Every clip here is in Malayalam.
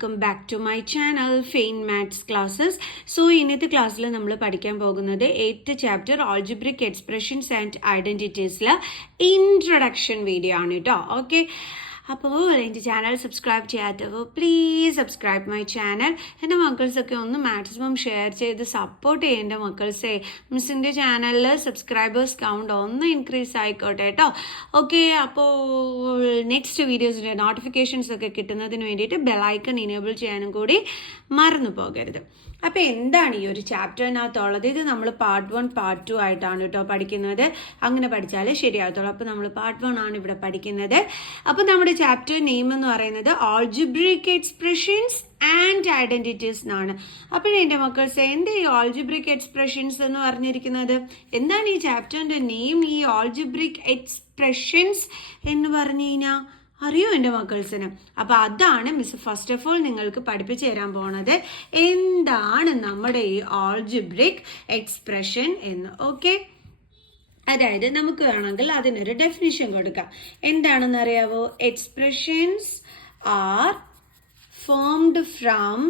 Welcome back to my channel fine maths classes. So ഇന്നത്തെ ക്ലാസ്സിൽ നമ്മൾ പഠിക്കാൻ പോകുന്നത് 8th chapter algebraic expressions and ഐഡൻറ്റിറ്റീസിലെ ഇൻട്രൊഡക്ഷൻ വീഡിയോ ആണ് കേട്ടോ. ഓക്കെ, അപ്പോൾ എൻ്റെ ചാനൽ സബ്സ്ക്രൈബ് ചെയ്യാത്തവർ പ്ലീസ് സബ്സ്ക്രൈബ് മൈ ചാനൽ. എൻ്റെ മക്കൾസൊക്കെ ഒന്ന് മാക്സിമം ഷെയർ ചെയ്ത് സപ്പോർട്ട് ചെയ്യേണ്ട മക്കൾസേ. മിസ്സിൻ്റെ ചാനലിൽ സബ്സ്ക്രൈബേഴ്സ് കൗണ്ട് ഒന്ന് ഇൻക്രീസ് ആയിക്കോട്ടെ കേട്ടോ. ഓക്കെ, അപ്പോൾ നെക്സ്റ്റ് വീഡിയോസിൻ്റെ നോട്ടിഫിക്കേഷൻസ് ഒക്കെ കിട്ടുന്നതിന് വേണ്ടിയിട്ട് ബെല്ലൈക്കൺ ഇനേബിൾ ചെയ്യാനും കൂടി മറന്നു പോകരുത്. അപ്പോൾ എന്താണ് ഈ ഒരു ചാപ്റ്ററിനകത്തുള്ളത്? ഇത് നമ്മൾ പാർട്ട് 1 പാർട്ട് 2 ആയിട്ടാണ് കേട്ടോ പഠിക്കുന്നത്. അങ്ങനെ പഠിച്ചാലേ ശരിയാകത്തുള്ളൂ. അപ്പോൾ നമ്മൾ പാർട്ട് 1 ആണ് ഇവിടെ പഠിക്കുന്നത്. അപ്പോൾ നമ്മുടെ ചാപ്റ്റർ നെയിം എന്ന് പറയുന്നത് ആൾജിബ്രിക് എക്സ്പ്രഷൻസ് ആൻഡ് ഐഡൻറ്റിറ്റീസ് എന്നാണ്. അപ്പോഴെൻ്റെ മക്കൾസ്, എന്താ ഈ ആൾജിബ്രിക് എക്സ്പ്രഷൻസ് എന്ന് പറഞ്ഞിരിക്കുന്നത്? എന്താണ് ഈ ചാപ്റ്ററിൻ്റെ നെയിം? ഈ ആൾജിബ്രിക് എക്സ്പ്രഷൻസ് എന്ന് പറഞ്ഞു കഴിഞ്ഞാൽ അറിയോ എൻ്റെ മക്കൾസിന്? അപ്പോൾ അതാണ് മിസ് ഫസ്റ്റ് ഓഫ് ഓൾ നിങ്ങൾക്ക് പഠിപ്പിച്ചു തരാൻ പോണത്. എന്താണ് നമ്മുടെ ഈ ആൾജിബ്രിക് എക്സ്പ്രഷൻ എന്ന്. ഓക്കെ, അതായത് നമുക്ക് വേണമെങ്കിൽ അതിനൊരു ഡെഫിനിഷൻ കൊടുക്കാം. എന്താണെന്ന് അറിയാവോ? Expressions are formed from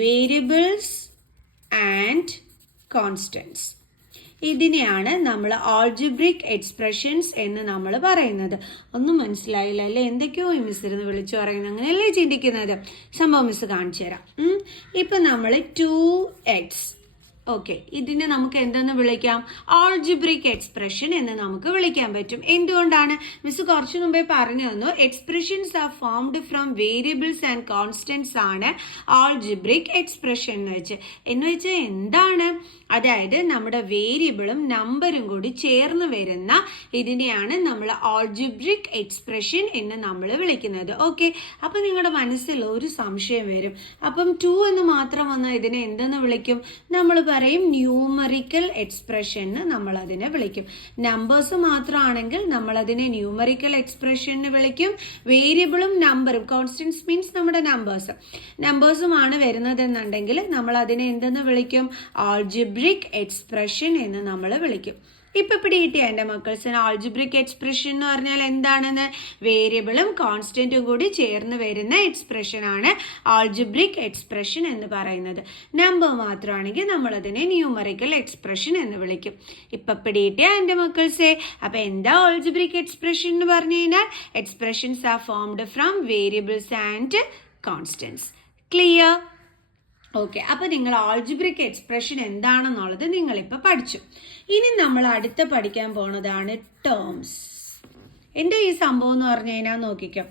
variables and constants. ഇതിനെയാണ് നമ്മൾ ആൾജിബ്രിക് എക്സ്പ്രഷൻസ് എന്ന് നമ്മൾ പറയുന്നത്. ഒന്നും മനസ്സിലായില്ല അല്ലേ? എന്തൊക്കെയോ ഈ മിസ്സിരുന്ന് വിളിച്ചു പറയുന്നത്, അങ്ങനെയല്ലേ ചിന്തിക്കുന്നത്? സംഭവം മിസ് കാണിച്ചു തരാം. ഇപ്പം നമ്മൾ 2x, ഓക്കെ, ഇതിനെ നമുക്ക് എന്തെന്ന് വിളിക്കാം? ആൾജിബ്രിക് എക്സ്പ്രഷൻ എന്ന് നമുക്ക് വിളിക്കാൻ പറ്റും. എന്തുകൊണ്ടാണ്? മിസ് കുറച്ചു മുമ്പേ പറഞ്ഞു തന്നു, expressions are formed from variables and constants ആണ് ആൾജിബ്രിക് എക്സ്പ്രഷൻ എന്ന് വെച്ചാൽ എന്താണ്? അതായത് നമ്മുടെ വേരിയബിളും നമ്പറും കൂടി ചേർന്ന് വരുന്ന ഇതിനെയാണ് നമ്മൾ ആൾജിബ്രിക് എക്സ്പ്രഷൻ എന്ന് നമ്മൾ വിളിക്കുന്നത്. ഓക്കെ, അപ്പം നിങ്ങളുടെ മനസ്സിൽ ഒരു സംശയം വരും, അപ്പം 2 എന്ന് മാത്രം വന്നാൽ ഇതിനെ എന്തെന്ന് വിളിക്കും? നമ്മൾ പറയും ന്യൂമറിക്കൽ എക്സ്പ്രഷൻ എന്ന് നമ്മൾ അതിനെ വിളിക്കും. നമ്പേഴ്സ് മാത്രമാണെങ്കിൽ നമ്മൾ അതിനെ ന്യൂമറിക്കൽ എക്സ്പ്രഷൻ എന്ന് വിളിക്കും. വേരിയബിളും നമ്പറും, കോൺസ്റ്റൻസ് മീൻസ് നമ്മുടെ നമ്പേഴ്സുമാണ് വരുന്നതെന്നുണ്ടെങ്കിൽ നമ്മൾ അതിനെ എന്തെന്ന് വിളിക്കും? ആൾജിബ്രിക് എക്സ്പ്രഷൻ എന്ന് നമ്മൾ വിളിക്കും. ഇപ്പൊ പിടികിട്ടിയ എൻ്റെ മക്കൾസിന് ആൾജിബ്രിക് എക്സ്പ്രഷൻ എന്ന് പറഞ്ഞാൽ എന്താണെന്ന്? വേരിയബിളും കോൺസ്റ്റന്റും കൂടി ചേർന്ന് വരുന്ന എക്സ്പ്രഷൻ ആണ് ആൾജിബ്രിക് എക്സ്പ്രഷൻ എന്ന് പറയുന്നത്. നമ്പർ മാത്രമാണെങ്കിൽ നമ്മൾ അതിനെ ന്യൂമറിക്കൽ എക്സ്പ്രഷൻ എന്ന് വിളിക്കും. ഇപ്പൊ പിടികിട്ടിയ എൻ്റെ മക്കൾസേ. അപ്പൊ എന്താ ആൾജിബ്രിക് എക്സ്പ്രഷൻ എന്ന് പറഞ്ഞു കഴിഞ്ഞാൽ expressions are formed from variables and constants. Clear? Okay, അപ്പോൾ നിങ്ങൾ ആൾജിബ്രിക് എക്സ്പ്രഷൻ എന്താണെന്നുള്ളത് നിങ്ങളിപ്പോൾ പഠിച്ചു. ഇനി നമ്മൾ അടുത്ത പഠിക്കാൻ പോണതാണ് ടേംസ്. എന്താ ഈ സംഭവം എന്ന് പറഞ്ഞു കഴിഞ്ഞാൽ നോക്കിക്കോ.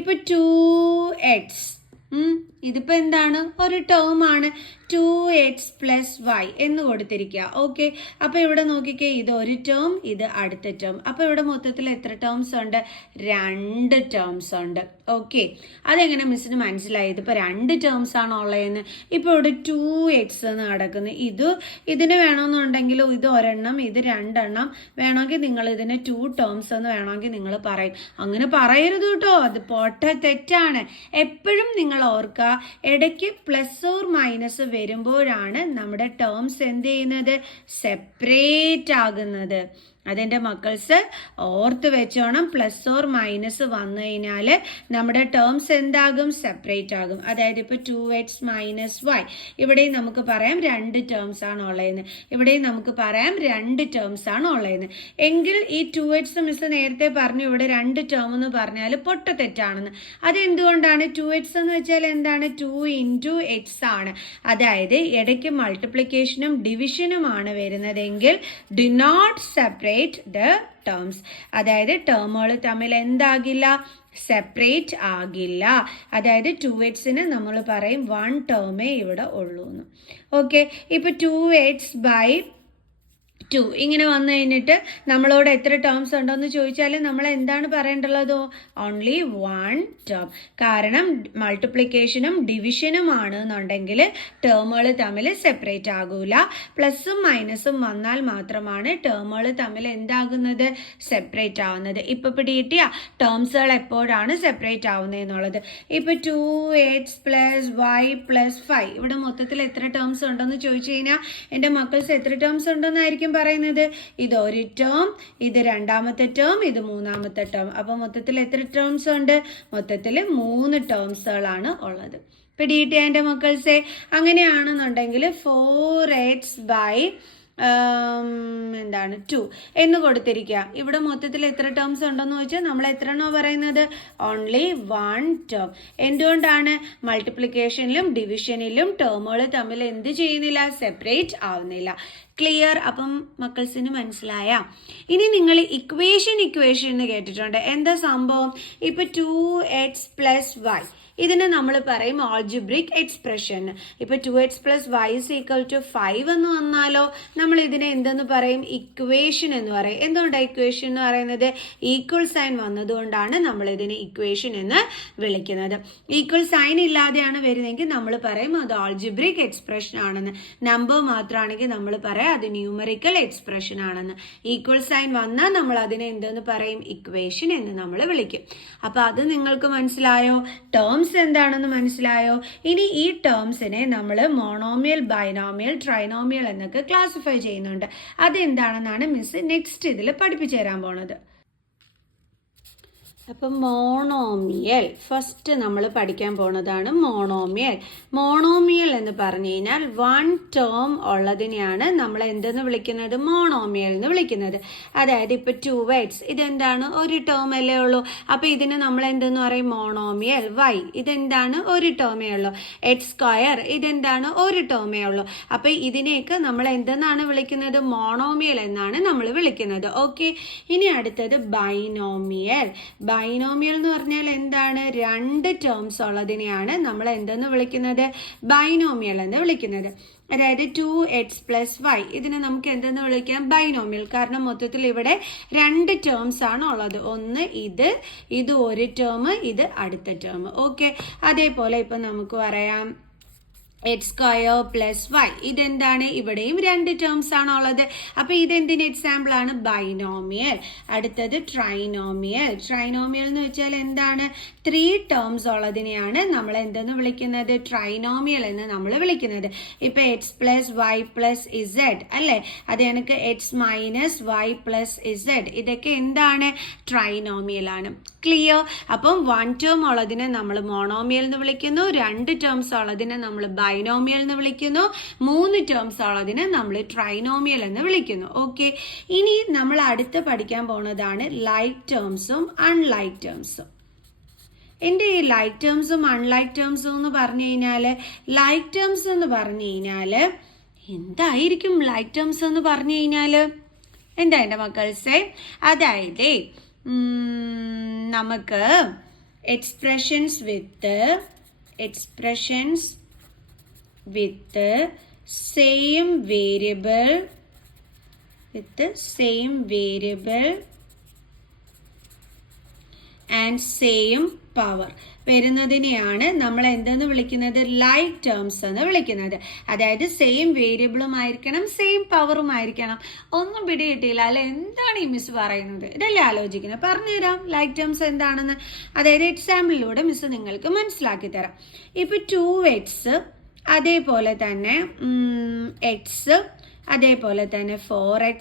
ഇപ്പൊ 2x, ഇതിപ്പോ എന്താണ്? ഒരു ടേം ആണ്. 2x + y എന്ന് കൊടുത്തിരിക്കുക. ഓക്കെ, അപ്പൊ ഇവിടെ നോക്കിക്കേ, ഇത് ഒരു ടേം, ഇത് അടുത്ത ടേം. അപ്പൊ ഇവിടെ മൊത്തത്തിൽ എത്ര ടേംസ് ഉണ്ട്? 2 ടേംസ് ഉണ്ട്. ഓക്കെ, അതെങ്ങനെ മിസ്സിന് മനസ്സിലായി? ഇതിപ്പോ 2 ടേംസ് ആണ് ഉള്ളതെന്ന്. ഇപ്പൊ ഇവിടെ 2x എന്ന് നടക്കുന്നു. ഇതിന് വേണമെന്നുണ്ടെങ്കിൽ ഇത് ഒരെണ്ണം, ഇത് 2 എണ്ണം വേണമെങ്കിൽ നിങ്ങൾ ഇതിനെ 2 ടേംസ് എന്ന് വേണമെങ്കിൽ നിങ്ങൾ പറയും. അങ്ങനെ പറയരുത് കേട്ടോ, അത് തെറ്റാണ്. എപ്പോഴും നിങ്ങൾ ഓർക്കുക, ഇടയ്ക്ക് പ്ലസ് ഓർ മൈനസ് വരുമ്പോഴാണ് നമ്മുടെ ടേംസ് എന്ത് ചെയ്യുന്നത്? സെപ്പറേറ്റ് ആകുന്നത്. അതെൻ്റെ മക്കൾസ് ഓർത്ത് വെച്ചോണം. പ്ലസ് ഓർ മൈനസ് വന്നു കഴിഞ്ഞാൽ നമ്മുടെ ടേംസ് എന്താകും? സെപ്പറേറ്റ് ആകും. അതായത് ഇപ്പോൾ 2x - y, ഇവിടെയും നമുക്ക് പറയാം 2 ടേംസ് ആണ് ഉള്ളതെന്ന്. ഇവിടെയും നമുക്ക് പറയാം 2 ടേംസ് ആണ് ഉള്ളതെന്ന്. എങ്കിൽ ഈ 2x മിസ് നേരത്തെ പറഞ്ഞു ഇവിടെ 2 ടേം എന്ന് പറഞ്ഞാൽ തെറ്റാണെന്ന്. അതെന്തുകൊണ്ടാണ്? 2x എന്ന് വെച്ചാൽ എന്താണ്? 2 × x ആണ്. അതായത് ഇടയ്ക്ക് മൾട്ടിപ്ലിക്കേഷനും ഡിവിഷനുമാണ് വരുന്നതെങ്കിൽ do not separate the terms. അതായത് ടേമുകൾ തമ്മിൽ എന്താകില്ല? സെപ്പറേറ്റ് ആകില്ല. അതായത് 2x നമ്മൾ പറയും 1 ടേമേ ഇവിടെ ഉള്ളൂ എന്ന്. ഓക്കെ, ഇപ്പൊ 2x/2 ഇങ്ങനെ വന്നു കഴിഞ്ഞിട്ട് നമ്മളോട് എത്ര ടേംസ് ഉണ്ടോയെന്ന് ചോദിച്ചാൽ നമ്മൾ എന്താണ് പറയേണ്ടുള്ളതോ? Only 1 term. കാരണം മൾട്ടിപ്ലിക്കേഷനും ഡിവിഷനും ആണെന്നുണ്ടെങ്കിൽ ടേമുകൾ തമ്മിൽ സെപ്പറേറ്റ് ആകൂല. പ്ലസും മൈനസും വന്നാൽ മാത്രമാണ് ടേമുകൾ തമ്മിൽ എന്താകുന്നത്? സെപ്പറേറ്റ് ആവുന്നത്. ഇപ്പൊ പിടികിട്ടിയ ടേംസുകൾ എപ്പോഴാണ് സെപ്പറേറ്റ് ആവുന്നത് എന്നുള്ളത്. ഇപ്പൊ 2x + y + 5 ഇവിടെ മൊത്തത്തിൽ എത്ര ടേംസ് ഉണ്ടെന്ന് ചോദിച്ചു കഴിഞ്ഞാൽ എൻ്റെ മക്കൾസ് എത്ര ടേംസ് ഉണ്ടെന്നായിരിക്കും കാര്യം പറയുന്നത്? ഇത് ഒരു ടേം, ഇത് രണ്ടാമത്തെ ടേം, ഇത് മൂന്നാമത്തെ ടേം. അപ്പോൾ മൊത്തത്തിൽ എത്ര ടേംസ് ഉണ്ട്? മൊത്തത്തിൽ 3 ടേംസുകളാണ് ഉള്ളത്. പിടികിട്ടിയ എൻ്റെ മക്കൾസെ? അങ്ങനെയാണെന്നുണ്ടെങ്കിൽ 4x by 2 എന്ന് കൊടുത്തിരിക്കുക. ഇവിടെ മൊത്തത്തിൽ എത്ര ടേംസ് ഉണ്ടെന്ന് ചോദിച്ചാൽ നമ്മൾ എത്ര എണ്ണോ പറയുന്നത്? Only 1 term. എന്തുകൊണ്ടാണ്? മൾട്ടിപ്ലിക്കേഷനിലും ഡിവിഷനിലും ടേമുകൾ തമ്മിൽ എന്ത് ചെയ്യുന്നില്ല? സെപ്പറേറ്റ് ആവുന്നില്ല. ക്ലിയർ? അപ്പം മക്കൾസിന് മനസ്സിലായ? ഇനി നിങ്ങൾ ഇക്വേഷൻ എന്ന് കേട്ടിട്ടുണ്ട്. എന്താ സംഭവം? ഇപ്പൊ 2x + y ഇതിനെ നമ്മൾ പറയും ആൾജിബ്രിക് എക്സ്പ്രഷൻ. ഇപ്പൊ 2x + y = 5 എന്ന് വന്നാലോ നമ്മൾ ഇതിനെ എന്തെന്ന് പറയും? ഇക്വേഷൻ എന്ന് പറയും. എന്തുകൊണ്ടാണ് ഇക്വേഷൻ എന്ന് പറയുന്നത്? ഈക്വൽ സൈൻ വന്നതുകൊണ്ടാണ് നമ്മൾ ഇതിനെ ഇക്വേഷൻ എന്ന് വിളിക്കുന്നത്. ഈക്വൽ സൈൻ ഇല്ലാതെയാണ് വരുന്നതെങ്കിൽ നമ്മൾ പറയും അത് ആൾജിബ്രിക് എക്സ്പ്രഷൻ ആണെന്ന്. നമ്പർ മാത്രമാണെങ്കിൽ നമ്മൾ പറയാം അത് ന്യൂമറിക്കൽ എക്സ്പ്രഷൻ ആണെന്ന്. ഈക്വൽ സൈൻ വന്നാൽ നമ്മൾ അതിനെ എന്തെന്ന് പറയും? ഇക്വേഷൻ എന്ന് നമ്മൾ വിളിക്കും. അപ്പൊ അത് നിങ്ങൾക്ക് മനസ്സിലായോ? ടേംസ് എന്താണെന്ന് മനസ്സിലായോ? ഇനി ഈ ടേംസിനെ നമ്മൾ മോണോമിയൽ, ബൈനോമിയൽ, ട്രൈനോമിയൽ എന്നൊക്കെ ക്ലാസിഫൈ ചെയ്യുന്നുണ്ട്. അതെന്താണെന്നാണ് മിസ് നെക്സ്റ്റ് ഇതിൽ പഠിപ്പിച്ചു തരാൻ പോണത്. അപ്പം മോണോമിയൽ ഫസ്റ്റ് നമ്മൾ പഠിക്കാൻ പോണതാണ് മോണോമിയൽ. മോണോമിയൽ എന്ന് പറഞ്ഞു കഴിഞ്ഞാൽ 1 ടേം ഉള്ളതിനെയാണ് നമ്മൾ എന്തെന്ന് വിളിക്കുന്നത്? മോണോമിയൽ എന്ന് വിളിക്കുന്നത്. അതായത് ഇപ്പൊ 2x ഇതെന്താണ്? ഒരു ടേം അല്ലേ ഉള്ളൂ. അപ്പൊ ഇതിന് നമ്മൾ എന്തെന്ന് പറയും? മോണോമിയൽ. y ഇതെന്താണ്? ഒരു ടേമേ ഉള്ളൂ. x² ഇതെന്താണ്? ഒരു ടേമേ ഉള്ളൂ. അപ്പൊ ഇതിനെയൊക്കെ നമ്മൾ എന്തെന്നാണ് വിളിക്കുന്നത്? മോണോമിയൽ എന്നാണ് നമ്മൾ വിളിക്കുന്നത്. ഓക്കെ. ഇനി അടുത്തത് ബൈനോമിയൽ. ബൈനോമിയൽ എന്ന് പറഞ്ഞാൽ എന്താണ്? 2 ടേംസ് ഉള്ളതിനെയാണ് നമ്മൾ എന്തെന്ന് വിളിക്കുന്നത്? ബൈനോമിയൽ എന്ന് വിളിക്കുന്നത്. അതായത് 2x + y ഇതിനെ നമുക്ക് എന്തെന്ന് വിളിക്കാം? ബൈനോമിയൽ. കാരണം മൊത്തത്തിൽ ഇവിടെ 2 ടേംസ് ആണ് ഉള്ളത്. ഒന്ന് ഇത് ഒരു ടേം, ഇത് അടുത്ത ടേം. ഓക്കെ. അതേപോലെ ഇപ്പൊ നമുക്ക് പറയാം x² + y ഇതെന്താണ്? ഇവിടെയും 2 ടേംസ് ആണ് ഉള്ളത്. അപ്പൊ ഇതെന്തിന് എക്സാമ്പിൾ ആണ്? ബൈനോമിയൽ. അടുത്തത് ട്രൈനോമിയൽ. ട്രൈനോമിയൽ എന്ന് വെച്ചാൽ എന്താണ്? 3 ടേംസ് ഉള്ളതിനെയാണ് നമ്മൾ എന്തെന്ന് വിളിക്കുന്നത്? ട്രൈനോമിയൽ എന്ന് നമ്മൾ വിളിക്കുന്നത്. ഇപ്പൊ x + y + z അല്ലെ? അത് എനിക്ക് x - y + z ഇതൊക്കെ എന്താണ്? ട്രൈനോമിയൽ ആണ്. ക്ലിയർ? അപ്പം 1 ടേം ഉള്ളതിനെ നമ്മൾ മോണോമിയൽ എന്ന് വിളിക്കുന്നു. 2 ടേംസ് ഉള്ളതിനെ നമ്മൾ ബൈനോമിയൽ എന്ന് വിളിക്കുന്നു. 3 ടേംസ് ഉള്ളതിനെ നമ്മൾ ട്രൈനോമിയൽ എന്ന് വിളിക്കുന്നു. ഓക്കെ. ഇനി നമ്മൾ അടുത്ത് പഠിക്കാൻ പോകുന്നതാണ് ലൈക്ക് ടേംസും അൺലൈക്ക് ടേംസും. എൻ്റെ ഈ ലൈക്ക് ടേംസും അൺലൈക്ക് ടേംസും എന്ന് പറഞ്ഞു കഴിഞ്ഞാൽ, ലൈക്ക് ടേംസ് എന്ന് പറഞ്ഞു കഴിഞ്ഞാൽ എന്തായിരിക്കും? ലൈക്ക് ടേംസ് എന്ന് പറഞ്ഞു കഴിഞ്ഞാൽ എന്താ എൻ്റെ മക്കൾസെ? അതായത് നമുക്ക് expressions with same variable and same power വരുന്നതിനെയാണ് നമ്മൾ എന്തെന്ന് വിളിക്കുന്നത്? ലൈക്ക് ടേംസ് എന്ന് വിളിക്കുന്നത്. അതായത് സെയിം വേരിയബിളും ആയിരിക്കണം, സെയിം പവറും ആയിരിക്കണം. ഒന്നും പിടികിട്ടിയില്ല അല്ലെ? എന്താണ് ഈ മിസ് പറയുന്നത്? ഇതല്ലേ ആലോചിക്കുന്നത്? പറഞ്ഞുതരാം ലൈക്ക് ടേംസ് എന്താണെന്ന്. അതായത് എക്സാമ്പിളിലൂടെ മിസ് നിങ്ങൾക്ക് മനസ്സിലാക്കി തരാം. ഇപ്പൊ 2x അതേപോലെ തന്നെ x അതേപോലെ തന്നെ 4x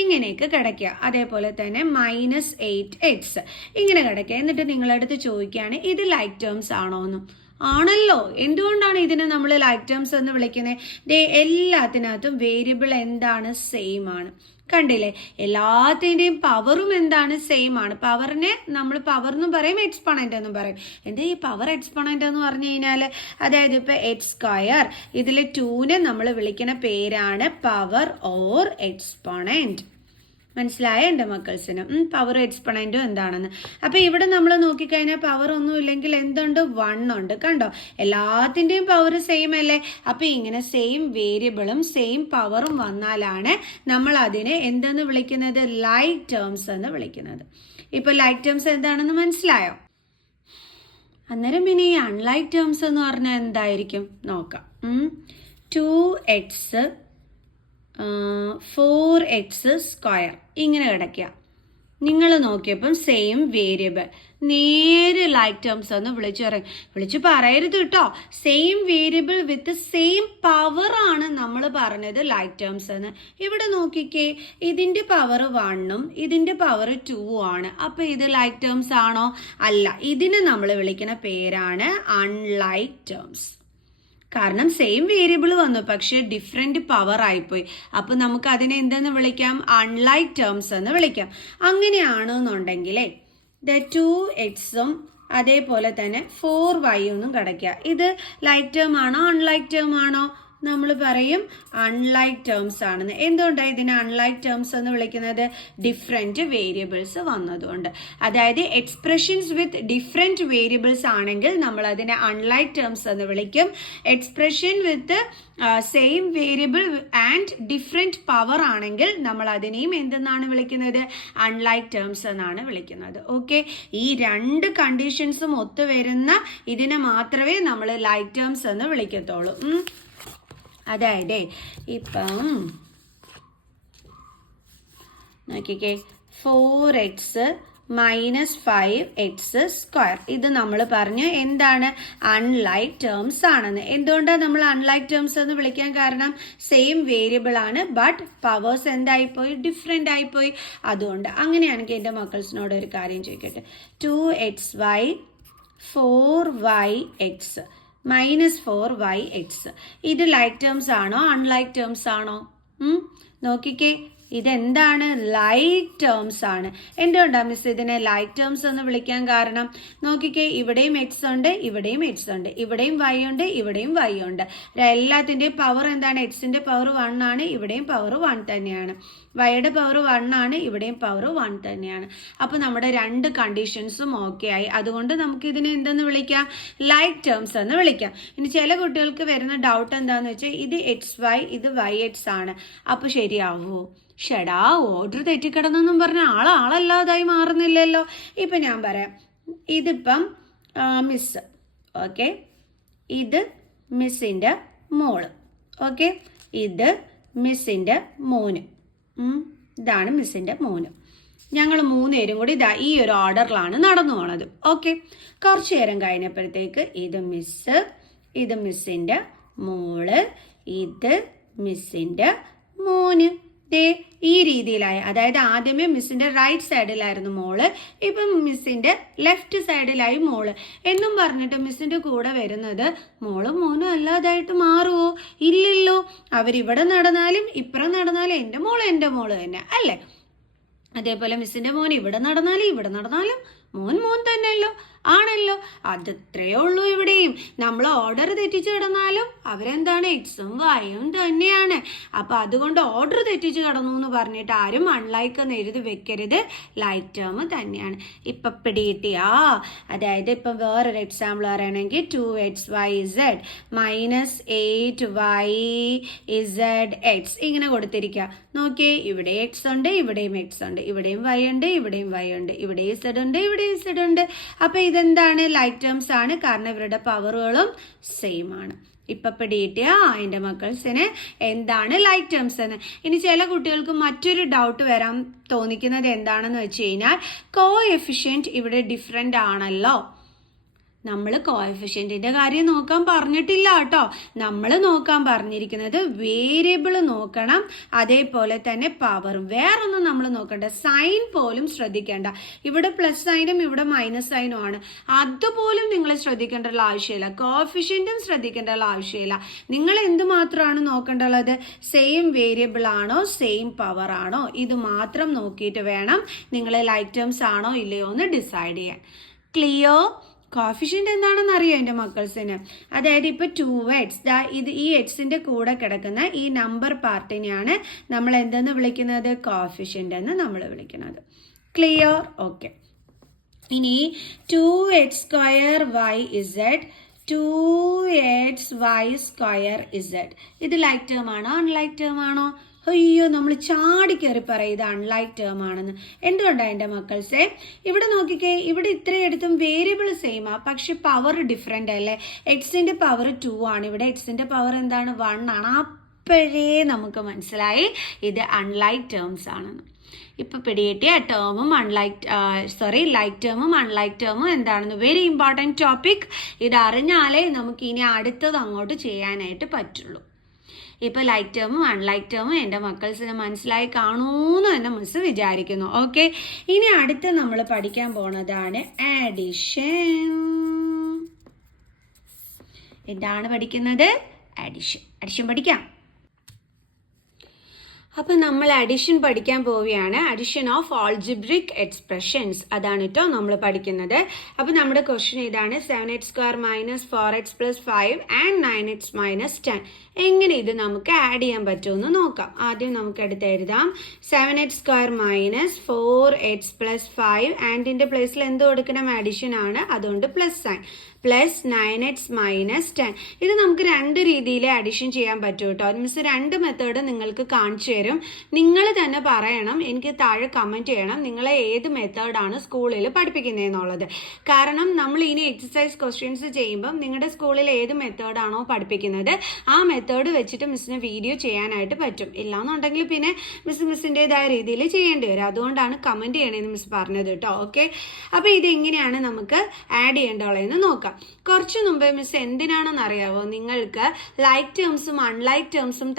ഇങ്ങനെയൊക്കെ കിടക്കുക. അതേപോലെ തന്നെ -8x ഇങ്ങനെ കിടക്കുക. എന്നിട്ട് നിങ്ങളടുത്ത് ചോദിക്കുകയാണ് ഇത് ലൈക്ക് ടേംസ് ആണോ എന്ന്. ആണല്ലോ. എന്തുകൊണ്ടാണ് ഇതിനെ നമ്മൾ ലൈക്ക് ടേംസ് എന്ന് വിളിക്കുന്നത്? എല്ലാത്തിനകത്തും വേരിയബിൾ എന്താണ്? സെയിം ആണ്. കണ്ടില്ലേ? എല്ലാത്തിൻ്റെയും പവറും എന്താണ്? സെയിം ആണ്. പവറിനെ നമ്മൾ പവർ എന്നും പറയും, എക്സ്പോണന്റ് എന്നും പറയും. എന്താ ഈ പവർ എക്സ്പോണന്റ് എന്ന് പറഞ്ഞു കഴിഞ്ഞാൽ, അതായത് ഇപ്പൊ x² ഇതിൽ 2നെ നമ്മൾ വിളിക്കുന്ന പേരാണ് പവർ ഓർ എക്സ്പോണന്റ്. മനസ്സിലായ എൻ്റെ മക്കൾസിന്? പവർ എക്സ്പൊണൻറ്റും എന്താണെന്ന്. അപ്പൊ ഇവിടെ നമ്മൾ നോക്കിക്കഴിഞ്ഞാൽ പവർ ഒന്നും ഇല്ലെങ്കിൽ എന്തുണ്ട്? 1 ഉണ്ട്. കണ്ടോ? എല്ലാത്തിൻ്റെയും പവർ സെയിം അല്ലേ? അപ്പൊ ഇങ്ങനെ സെയിം വേരിയബിളും സെയിം പവറും വന്നാലാണ് നമ്മൾ അതിനെ എന്തെന്ന് വിളിക്കുന്നത്? ലൈക്ക് ടേംസ് എന്ന് വിളിക്കുന്നത്. ഇപ്പൊ ലൈക്ക് ടേംസ് എന്താണെന്ന് മനസ്സിലായോ? അന്നേരം പിന്നെ ഈ അൺലൈക്ക് ടേംസ് എന്ന് പറഞ്ഞാൽ എന്തായിരിക്കും നോക്കാം. 2x 4x² ഇങ്ങനെ കിടക്കുക. നിങ്ങൾ നോക്കിയപ്പം സെയിം വേരിയബിൾ. നേരെ ലൈക്ക് ടേംസ് എന്ന് വിളിച്ചു പറയരുത് കേട്ടോ. Same variable with same power ആണ് നമ്മൾ പറഞ്ഞത് ലൈക്ക് ടേംസ് എന്ന്. ഇവിടെ നോക്കിക്കേ, ഇതിന്റെ പവർ 1ഉം ഇതിന്റെ പവർ 2ഉം ആണ്. അപ്പൊ ഇത് ലൈക്ക് ടേംസ് ആണോ? അല്ല. ഇതിന് നമ്മൾ വിളിക്കുന്ന പേരാണ് അൺലൈക്ക് ടേംസ്. കാരണം സെയിം വേരിയബിൾ വന്നു, പക്ഷെ ഡിഫറെന്റ് പവർ ആയിപ്പോയി. അപ്പൊ നമുക്ക് അതിനെ എന്തെന്ന് വിളിക്കാം? അൺലൈക്ക് ടേംസ് എന്ന് വിളിക്കാം. അങ്ങനെയാണെന്നുണ്ടെങ്കിലേ 2xഉം അതേപോലെ തന്നെ 4y ഒന്നും കിടക്കുക. ഇത് ലൈക്ക് ടേം ആണോ അൺലൈക്ക് ടേം ആണോ? നമ്മൾ പറയും അൺലൈക്ക് ടേംസ് ആണെന്ന്. എന്തുകൊണ്ടാണ് ഇതിനെ അൺലൈക്ക് ടേംസ് എന്ന് വിളിക്കുന്നത്? ഡിഫറെന്റ് വേരിയബിൾസ് വന്നതുകൊണ്ട്. അതായത് എക്സ്പ്രഷൻസ് വിത്ത് ഡിഫറെന്റ് വേരിയബിൾസ് ആണെങ്കിൽ നമ്മൾ അതിനെ അൺലൈക്ക് ടേംസ് എന്ന് വിളിക്കും. Expression with same variable and different power ആണെങ്കിൽ നമ്മൾ അതിനെയും എന്തെന്നാണ് വിളിക്കുന്നത്? അൺലൈക്ക് ടേംസ് എന്നാണ് വിളിക്കുന്നത്. ഓക്കെ, ഈ രണ്ട് കണ്ടീഷൻസും ഒത്തുവരുന്ന ഇതിനെ മാത്രമേ നമ്മൾ ലൈക്ക് ടേംസ് എന്ന് വിളിക്കത്തുള്ളൂ. അതായത് ഇപ്പം നോക്കിക്കേ, 4x മൈനസ് 5x². ഇത് നമ്മൾ പറഞ്ഞു എന്താണ്? അൺലൈക്ക് ടേംസ് ആണെന്ന്. എന്തുകൊണ്ടാണ് നമ്മൾ അൺലൈക്ക് ടേംസ് എന്ന് വിളിക്കാൻ കാരണം? സെയിം വേരിയബിൾ ആണ്, ബട്ട് പവേഴ്സ് എന്തായിപ്പോയി? ഡിഫറെൻ്റ് ആയിപ്പോയി. അതുകൊണ്ട്. അങ്ങനെയാണെങ്കിൽ എൻ്റെ മക്കൾസിനോട് ഒരു കാര്യം ചോദിക്കട്ടെ. 2xy 4yx മൈനസ് 4yx ഇത് ലൈക്ക് ടേംസ് ആണോ അൺലൈക്ക് ടേംസ് ആണോ? നോക്കിക്കേ, ഇതെന്താണ്? ലൈക്ക് ടേംസ് ആണ്. എന്തുകൊണ്ടാണ് മിസ് ഇതിനെ ലൈക്ക് ടേംസ് എന്ന് വിളിക്കാൻ കാരണം? നോക്കിക്കേ, ഇവിടെയും എക്സ് ഉണ്ട്, ഇവിടെയും എക്സ് ഉണ്ട്, ഇവിടെയും വൈ ഉണ്ട്, ഇവിടെയും വൈ ഉണ്ട്. എല്ലാത്തിൻ്റെയും പവർ എന്താണ്? എക്സിന്റെ പവർ 1 ആണ്, ഇവിടെയും പവർ 1 തന്നെയാണ്. വൈയുടെ പവർ 1 ആണ്, ഇവിടെയും പവർ 1 തന്നെയാണ്. അപ്പോൾ നമ്മുടെ രണ്ട് കണ്ടീഷൻസും ഓക്കെ ആയി. അതുകൊണ്ട് നമുക്ക് ഇതിനെ എന്തെന്ന് വിളിക്കാം? ലൈക്ക് ടേംസ് എന്ന് വിളിക്കാം. ഇനി ചില കുട്ടികൾക്ക് വരുന്ന ഡൗട്ട് എന്താണെന്ന് വെച്ചാൽ ഇത് XY ഇത് YX ആണ്, അപ്പോൾ ശരിയാവുമോ? ഷെടാ, ഓർഡർ തെറ്റിക്കിടന്നെന്നും പറഞ്ഞ ആളല്ലാതായി മാറുന്നില്ലല്ലോ. ഇപ്പം ഞാൻ പറയാം, ഇതിപ്പം മിസ്, ഓക്കെ, ഇത് മിസ്സിൻ്റെ മോള്, ഓക്കെ, ഇത് മിസ്സിൻ്റെ മോന്, ഇതാണ് മിസ്സിൻ്റെ മോന്. ഞങ്ങൾ 3 പേരും കൂടി ഇതാ ഈ ഒരു ഓർഡറിലാണ് നടന്നു പോണത്. ഓക്കെ, കുറച്ച് നേരം കഴിഞ്ഞപ്പോഴത്തേക്ക് ഇത് മിസ്, ഇത് മിസ്സിൻ്റെ മോള്, ഇത് മിസ്സിൻ്റെ മോന്. ഈ രീതിയിലായി. അതായത് ആദ്യമേ മിസ്സിന്റെ റൈറ്റ് സൈഡിലായിരുന്നു മോള്, ഇപ്പം മിസ്സിന്റെ ലെഫ്റ്റ് സൈഡിലായി മോള് എന്നും പറഞ്ഞിട്ട് മിസ്സിന്റെ കൂടെ വരുന്നത് മോളും മോനും അല്ലാതായിട്ട് മാറുമോ? ഇല്ലല്ലോ. അവരിവിടെ നടന്നാലും ഇപ്പുറം നടന്നാലും എൻ്റെ മോള് തന്നെ അല്ലേ? അതേപോലെ മിസ്സിന്റെ മോൻ ഇവിടെ നടന്നാലും മോൻ തന്നെയല്ലോ, ആണല്ലോ. അതത്രയേ ഉള്ളൂ. ഇവിടെയും നമ്മൾ ഓർഡർ തെറ്റിച്ച് കിടന്നാലും അവരെന്താണ്? എക്സും വൈയും തന്നെയാണ്. അപ്പൊ അതുകൊണ്ട് ഓർഡർ തെറ്റിച്ച് കിടന്നു എന്ന് പറഞ്ഞിട്ട് ആരും അൺലൈക്ക് എന്ന് എഴുതി വെക്കരുത്, ലൈക്ക് ടേം തന്നെയാണ്. ഇപ്പൊ പിടികിട്ടിയാ? അതായത് ഇപ്പൊ വേറൊരു എക്സാമ്പിൾ പറയുകയാണെങ്കിൽ 2xyz മൈനസ് 8yzx ഇങ്ങനെ കൊടുത്തിരിക്കുക. നോക്കിയേ, ഇവിടെ എക്സ് ഉണ്ട്, ഇവിടെയും എക്സ് ഉണ്ട്, ഇവിടെയും വൈ ഉണ്ട്, ഇവിടെയും വൈ ഉണ്ട്, ഇവിടെ z ഉണ്ട്, ഇവിടെ z ഉണ്ട്. അപ്പൊ ഇതെന്താണ്? ലൈക്ക് ടേംസ് ആണ്, കാരണം ഇവരുടെ പവറുകളും സെയിം ആണ്. ഇപ്പൊ പിടികിട്ടിയ എൻ്റെ മക്കൾസിന് എന്താണ് ലൈക്ക് ടേംസ് എന്ന്. ഇനി ചില കുട്ടികൾക്ക് മറ്റൊരു ഡൗട്ട് വരാൻ തോന്നിക്കുന്നത് എന്താണെന്ന് വെച്ച് കഴിഞ്ഞാൽ, കോഎഫിഷ്യന്റ് ഇവിടെ ഡിഫറെൻ്റ് ആണല്ലോ. നമ്മൾ കോഎഫിഷ്യന്റിന്റെ കാര്യം നോക്കാൻ പറഞ്ഞിട്ടില്ല കേട്ടോ. നമ്മൾ നോക്കാൻ പറഞ്ഞിരിക്കുന്നത് വേരിയബിൾ നോക്കണം, അതേപോലെ തന്നെ പവർ. വേറൊന്നും നമ്മൾ നോക്കണ്ട, സൈൻ പോലും ശ്രദ്ധിക്കേണ്ട. ഇവിടെ പ്ലസ് സൈനും ഇവിടെ മൈനസ് സൈനും ആണ്, അതുപോലും നിങ്ങൾ ശ്രദ്ധിക്കേണ്ട ആവശ്യമില്ല. കോഎഫിഷ്യന്റും ശ്രദ്ധിക്കേണ്ട ആവശ്യമില്ല. നിങ്ങൾ എന്തുമാത്രമാണ് നോക്കേണ്ടത്? സെയിം വേരിയബിൾ ആണോ സെയിം പവർ ആണോ, ഇത് മാത്രം നോക്കിയിട്ട് വേണം നിങ്ങൾ ലൈക്ക് ടേംസ് ആണോ ഇല്ലയോ എന്ന് ഡിസൈഡ് ചെയ്യാൻ. ക്ലിയർ? കോഫിഷ്യൻ്റ് എന്താണെന്ന് അറിയോ എൻ്റെ മക്കൾസിന്? അതായത് ഇപ്പോൾ 2x ഇത് ഈ എക്സിൻ്റെ കൂടെ കിടക്കുന്ന ഈ നമ്പർ പാർട്ടിനെയാണ് നമ്മൾ എന്തെന്ന് വിളിക്കുന്നത്? കോഫിഷ്യൻ്റ് എന്ന് നമ്മൾ വിളിക്കുന്നത്. ക്ലിയർ? ഓക്കെ. ഇനി 2x²yz 2xy² ഇത് ലൈക്ക് ടേം ആണോ അൺലൈക്ക് ടേം ആണോ? അയ്യോ, നമ്മൾ ചാടി കയറി പറയും ഇത് അൺലൈക്ക് ടേം ആണെന്ന്. എന്തുകൊണ്ടാണ് എൻ്റെ മക്കൾസേ? ഇവിടെ നോക്കിക്കേ, ഇവിടെ ഇത്രയെടുത്തും വേരിയബിൾ സെയിം ആ, പക്ഷെ പവർ ഡിഫറെൻ്റ് അല്ലേ? എക്സിൻ്റെ പവർ 2 ആണ്, ഇവിടെ എക്സിൻ്റെ പവർ എന്താണ്? 1 ആണ്. അപ്പോഴേ നമുക്ക് മനസ്സിലായി ഇത് അൺലൈക്ക് ടേംസ് ആണെന്ന്. ഇപ്പം പിടികിട്ടിയ ടേമും ലൈക്ക് ടേമും അൺലൈക്ക് ടേമും എന്താണെന്ന് വെരി ഇമ്പോർട്ടൻറ്റ് ടോപ്പിക്. ഇതറിഞ്ഞാലേ നമുക്ക് ഇനി അടുത്തത് അങ്ങോട്ട് ചെയ്യാനായിട്ട് പറ്റുള്ളൂ. ഇപ്പം ലൈക്ക് ടേമും അൺലൈക്ക് ടേമും എൻ്റെ മക്കൾസിന് മനസ്സിലായി കാണുമെന്ന് തന്നെ മിസ് വിചാരിക്കുന്നു. ഓക്കെ, ഇനി അടുത്ത് നമ്മൾ പഠിക്കാൻ പോണതാണ് ആഡിഷൻ. എന്താണ് പഠിക്കുന്നത്? അഡിഷൻ പഠിക്കാം. അപ്പം നമ്മൾ അഡിഷൻ പഠിക്കാൻ പോവുകയാണ്. അഡിഷൻ ഓഫ് ആൾജിബ്രിക് എക്സ്പ്രഷൻസ് അതാണ് കേട്ടോ നമ്മൾ പഠിക്കുന്നത്. അപ്പം നമ്മുടെ ക്വസ്റ്റ്യൻ ഇതാണ്: 7x² - 4x + 5 and 9x - 10. എങ്ങനെ ഇത് നമുക്ക് ആഡ് ചെയ്യാൻ പറ്റുമെന്ന് നോക്കാം. ആദ്യം നമുക്ക് എടുത്ത് എഴുതാം. 7x² - 4x + 5 ആൻഡിൻ്റെ പ്ലേസിൽ എന്ത് കൊടുക്കണം? അഡിഷൻ ആണ്, അതുകൊണ്ട് പ്ലസ് സൈൻ, പ്ലസ് 9x - 10. ഇത് നമുക്ക് രണ്ട് രീതിയിൽ അഡിഷൻ ചെയ്യാൻ പറ്റും കേട്ടോ. മിസ് രണ്ട് മെത്തേഡ് നിങ്ങൾക്ക് കാണിച്ചു തരും. നിങ്ങൾ തന്നെ പറയണം, എനിക്ക് താഴെ കമൻറ്റ് ചെയ്യണം നിങ്ങൾ ഏത് മെത്തേഡാണ് സ്കൂളിൽ പഠിപ്പിക്കുന്നതെന്നുള്ളത്. കാരണം നമ്മൾ ഇനി എക്സസൈസ് ക്വസ്റ്റ്യൻസ് ചെയ്യുമ്പം നിങ്ങളുടെ സ്കൂളിൽ ഏത് മെത്തേഡാണോ പഠിപ്പിക്കുന്നത് ആ മെത്തേഡ് വെച്ചിട്ട് മിസ്സിന് വീഡിയോ ചെയ്യാനായിട്ട് പറ്റും. ഇല്ലാന്നുണ്ടെങ്കിൽ പിന്നെ മിസ്സിൻ്റെതായ രീതിയിൽ ചെയ്യേണ്ടി വരും. അതുകൊണ്ടാണ് കമൻറ്റ് ചെയ്യണമെന്ന് മിസ് പറഞ്ഞത് കേട്ടോ. ഓക്കെ, അപ്പോൾ ഇതെങ്ങനെയാണ് നമുക്ക് ആഡ് ചെയ്യേണ്ടതെന്ന് നോക്കാം. കുറച്ച് മുമ്പേ മിസ് എന്തിനാണെന്ന് അറിയാവോ നിങ്ങൾക്ക് ലൈക്ക് ടേംസും അൺലൈക്ക് ടേംസും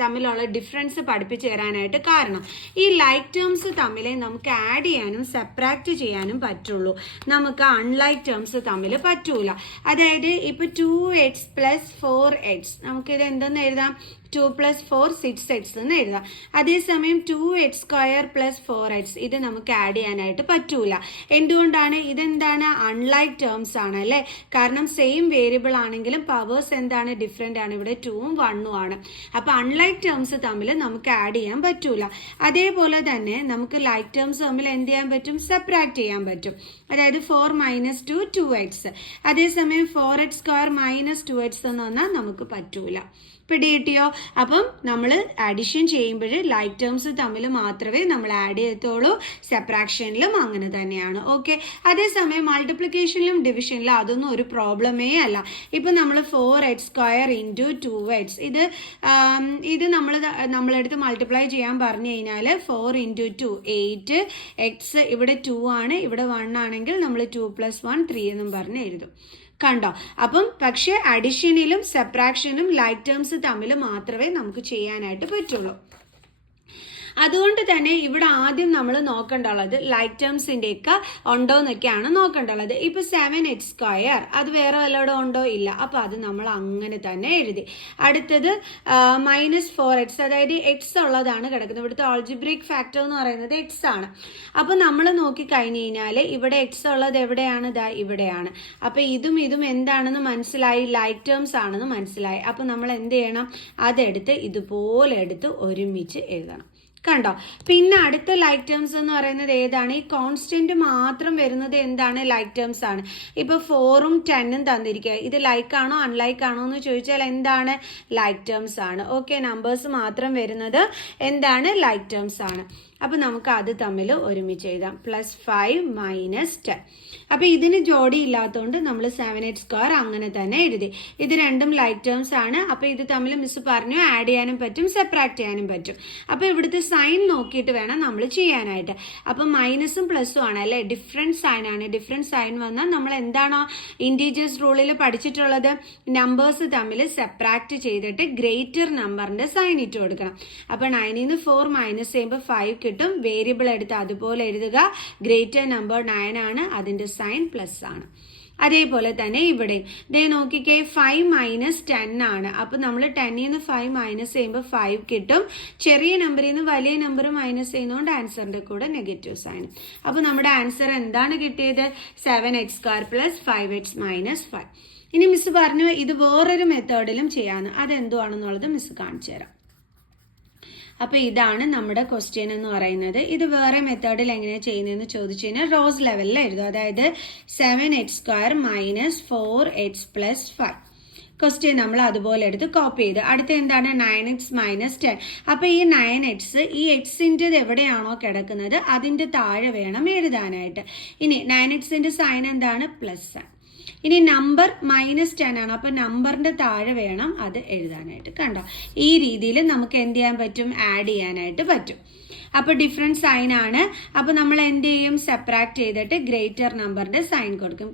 തമ്മിലുള്ള ഡിഫറൻസ് പഠിപ്പിച്ചു തരാനായിട്ട് കാരണം ഈ ലൈക്ക് ടേംസ് തമ്മിൽ നമുക്ക് ആഡ് ചെയ്യാനും സബ്ട്രാക്ട് ചെയ്യാനും പറ്റുള്ളൂ. നമുക്ക് അൺലൈക്ക് ടേംസ് തമ്മിൽ പറ്റൂല. അതായത് ഇപ്പോൾ 2x + 4x നമുക്കിത് എന്തെന്ന് എഴുതാം? 2 + 4 6x എന്ന് എഴുതാം. അതേസമയം 2x² + 4x ഇത് നമുക്ക് ആഡ് ചെയ്യാനായിട്ട് പറ്റൂല. എന്തുകൊണ്ടാണ്? ഇതെന്താണ്? അൺലൈക്ക് ടേംസ് ആണ് അല്ലേ? കാരണം സെയിം വേരിയബിൾ ആണെങ്കിലും പവേഴ്സ് എന്താണ്? ഡിഫറെൻ്റ് ആണ്. ഇവിടെ 2ഉം 1ഉം ആണ്. അപ്പോൾ അൺലൈക്ക് ടേംസ് തമ്മിൽ നമുക്ക് ആഡ് ചെയ്യാൻ പറ്റൂല. അതേപോലെ തന്നെ നമുക്ക് ലൈക്ക് ടേംസ് തമ്മിൽ എന്ത് ചെയ്യാൻ പറ്റും? സബ്ട്രാക്ട് ചെയ്യാൻ പറ്റും. അതായത് 4 - 2 2x. അതേസമയം 4x² - 2x എന്ന് പറഞ്ഞാൽ നമുക്ക് പറ്റൂല. പിടികിട്ടിയോ? അപ്പം നമ്മൾ അഡിഷൻ ചെയ്യുമ്പോൾ ലൈക്ക് ടേംസ് തമ്മിൽ മാത്രമേ നമ്മൾ ആഡ് ചെയ്യത്തുള്ളൂ. സെപ്പറേഷനിലും അങ്ങനെ തന്നെയാണ്. ഓക്കെ, അതേസമയം മൾട്ടിപ്ലിക്കേഷനിലും ഡിവിഷനിലും അതൊന്നും ഒരു പ്രോബ്ലമേ അല്ല. ഇപ്പം നമ്മൾ 4x² × 2x ഇത് നമ്മളെടുത്ത് മൾട്ടിപ്ലൈ ചെയ്യാൻ പറഞ്ഞു കഴിഞ്ഞാൽ 4 × 2 8 x ഇവിടെ 2 ആണ്, ഇവിടെ 1 ആണെങ്കിൽ നമ്മൾ 2 + 1 3 എന്നും പറഞ്ഞ് എഴുതും. കണ്ടോ? അപ്പം പക്ഷേ അഡിഷനിലും സബ്ട്രാക്ഷനും ലൈക്ക് ടേംസ് തമ്മിൽ മാത്രമേ നമുക്ക് ചെയ്യാനായിട്ട് പറ്റുള്ളൂ. അതുകൊണ്ട് തന്നെ ഇവിടെ ആദ്യം നമ്മൾ നോക്കേണ്ടുള്ളത് ലൈക്ക് ടേംസിൻ്റെയൊക്കെ ഉണ്ടോ എന്നൊക്കെയാണ് നോക്കേണ്ടുള്ളത്. ഇപ്പോൾ 7x² അത് വേറെ വല്ലതും ഉണ്ടോ? ഇല്ല. അപ്പോൾ അത് നമ്മൾ അങ്ങനെ തന്നെ എഴുതി. അടുത്തത് -4x അതായത് x ഉള്ളതാണ് കിടക്കുന്നത്. ഇവിടുത്തെ ആൾജിബ്രിക് ഫാക്ടർ എന്ന് പറയുന്നത് x ആണ്. അപ്പോൾ നമ്മൾ നോക്കിക്കഴിഞ്ഞ് കഴിഞ്ഞാൽ ഇവിടെ x ഉള്ളത് എവിടെയാണ്? ഇതാ ഇവിടെയാണ്. അപ്പോൾ ഇതും എന്താണെന്ന് മനസ്സിലായി? ലൈക്ക് ടേംസ് ആണെന്ന് മനസ്സിലായി. അപ്പോൾ നമ്മൾ എന്ത് ചെയ്യണം? അതെടുത്ത് ഇതുപോലെ എടുത്ത് ഒരുമിച്ച് എഴുതണം. കണ്ടോ? പിന്നെ അടുത്ത ലൈക്ക് ടേംസ് എന്ന് പറയുന്നത് ഏതാണ്? ഈ കോൺസ്റ്റന്റ് മാത്രം വരുന്നത് എന്താണ്? ലൈക്ക് ടേംസ് ആണ്. ഇപ്പോൾ 4ഉം 10ഉം തന്നിരിക്കുക. ഇത് ലൈക്ക് ആണോ അൺലൈക്ക് ആണോ എന്ന് ചോദിച്ചാൽ എന്താണ്? ലൈക്ക് ടേംസ് ആണ്. ഓക്കെ, നമ്പേഴ്സ് മാത്രം വരുന്നത് എന്താണ്? ലൈക്ക് ടേംസ് ആണ്. അപ്പോൾ നമുക്ക് അത് തമ്മിൽ ഒരുമിച്ച് എഴുതാം. +5 - 10. അപ്പോൾ ഇതിന് ജോഡി ഇല്ലാത്തതുകൊണ്ട് നമ്മൾ 7x² അങ്ങനെ തന്നെ എഴുതി. ഇത് രണ്ടും ലൈക്ക് ടേംസ് ആണ്. അപ്പോൾ ഇത് തമ്മിൽ മിസ് പറഞ്ഞു ആഡ് ചെയ്യാനും പറ്റും സബ്ട്രാക്ട് ചെയ്യാനും പറ്റും. അപ്പോൾ ഇവിടുത്തെ സൈൻ നോക്കിയിട്ട് വേണം നമ്മൾ ചെയ്യാനായിട്ട്. അപ്പോൾ മൈനസും പ്ലസും ആണ് അല്ലേ? ഡിഫറെൻറ്റ് സൈൻ ആണ്. ഡിഫറെൻറ്റ് സൈൻ വന്നാൽ നമ്മൾ എന്താണോ ഇൻറ്റീജേഴ്സ് റൂളിൽ പഠിച്ചിട്ടുള്ളത്? നമ്പേഴ്സ് തമ്മിൽ സബ്ട്രാക്ട് ചെയ്തിട്ട് ഗ്രേറ്റർ നമ്പറിൻ്റെ സൈൻ ഇട്ട് കൊടുക്കണം. അപ്പോൾ 9ൽ നിന്ന് 4 മൈനസ് ചെയ്യുമ്പോൾ 5 കിട്ടും. വേരിയബിൾ എടുത്ത് അതുപോലെ എഴുതുക. ഗ്രേറ്റർ നമ്പർ 9 ആണ്, അതിൻ്റെ സൈൻ പ്ലസ് ആണ്. അതേപോലെ തന്നെ ഇവിടെയും ദേ നോക്കിക്കേ 5 - 10 ആണ്. അപ്പോൾ നമ്മൾ 10ൽ നിന്ന് 5 മൈനസ് ചെയ്യുമ്പോൾ 5 കിട്ടും. ചെറിയ നമ്പറിൽ നിന്ന് വലിയ നമ്പർ മൈനസ് ചെയ്യുന്നതുകൊണ്ട് ആൻസറിൻ്റെ കൂടെ നെഗറ്റീവ് സൈൻ. അപ്പോൾ നമ്മുടെ ആൻസർ എന്താണ് കിട്ടിയത്? 7x² + 5x - 5. ഇനി മിസ് പറഞ്ഞു ഇത് വേറൊരു മെത്തേഡിലും ചെയ്യാമെന്ന്. അതെന്തുവാണെന്നുള്ളത് മിസ് കാണിച്ചു തരാം. അപ്പോൾ ഇതാണ് നമ്മുടെ ക്വസ്റ്റ്യൻ എന്ന് പറയുന്നത്. ഇത് വേറെ മെത്തേഡിൽ എങ്ങനെയാണ് ചെയ്യുന്നതെന്ന് ചോദിച്ചു കഴിഞ്ഞാൽ റോസ് ലെവലിൽ എഴുതും. അതായത് 7x² - 4x + 5. ക്വസ്റ്റ്യൻ നമ്മൾ അതുപോലെ എടുത്ത് കോപ്പി ചെയ്ത്. അടുത്ത എന്താണ്? 9x - 10. അപ്പോൾ ഈ 9x ഈ എക്സിൻ്റെ എവിടെയാണോ കിടക്കുന്നത് അതിൻ്റെ താഴെ വേണം എഴുതാനായിട്ട്. ഇനി 9xൻ്റെ സൈൻ എന്താണ്? പ്ലസ്. ഇനി നമ്പർ -10 ആണ്. അപ്പോൾ നമ്പറിൻ്റെ താഴെ വേണം അത് എഴുതാനായിട്ട്. കണ്ടോ? ഈ രീതിയിൽ നമുക്ക് എന്ത് ചെയ്യാൻ പറ്റും? ആഡ് ചെയ്യാനായിട്ട് പറ്റും. അപ്പോൾ ഡിഫറെൻറ്റ് സൈൻ ആണ്. അപ്പോൾ നമ്മൾ എന്ത് ചെയ്യും, സെപ്പറേറ്റ് ചെയ്തിട്ട് ഗ്രേറ്റർ നമ്പറിൻ്റെ സൈൻ കൊടുക്കും.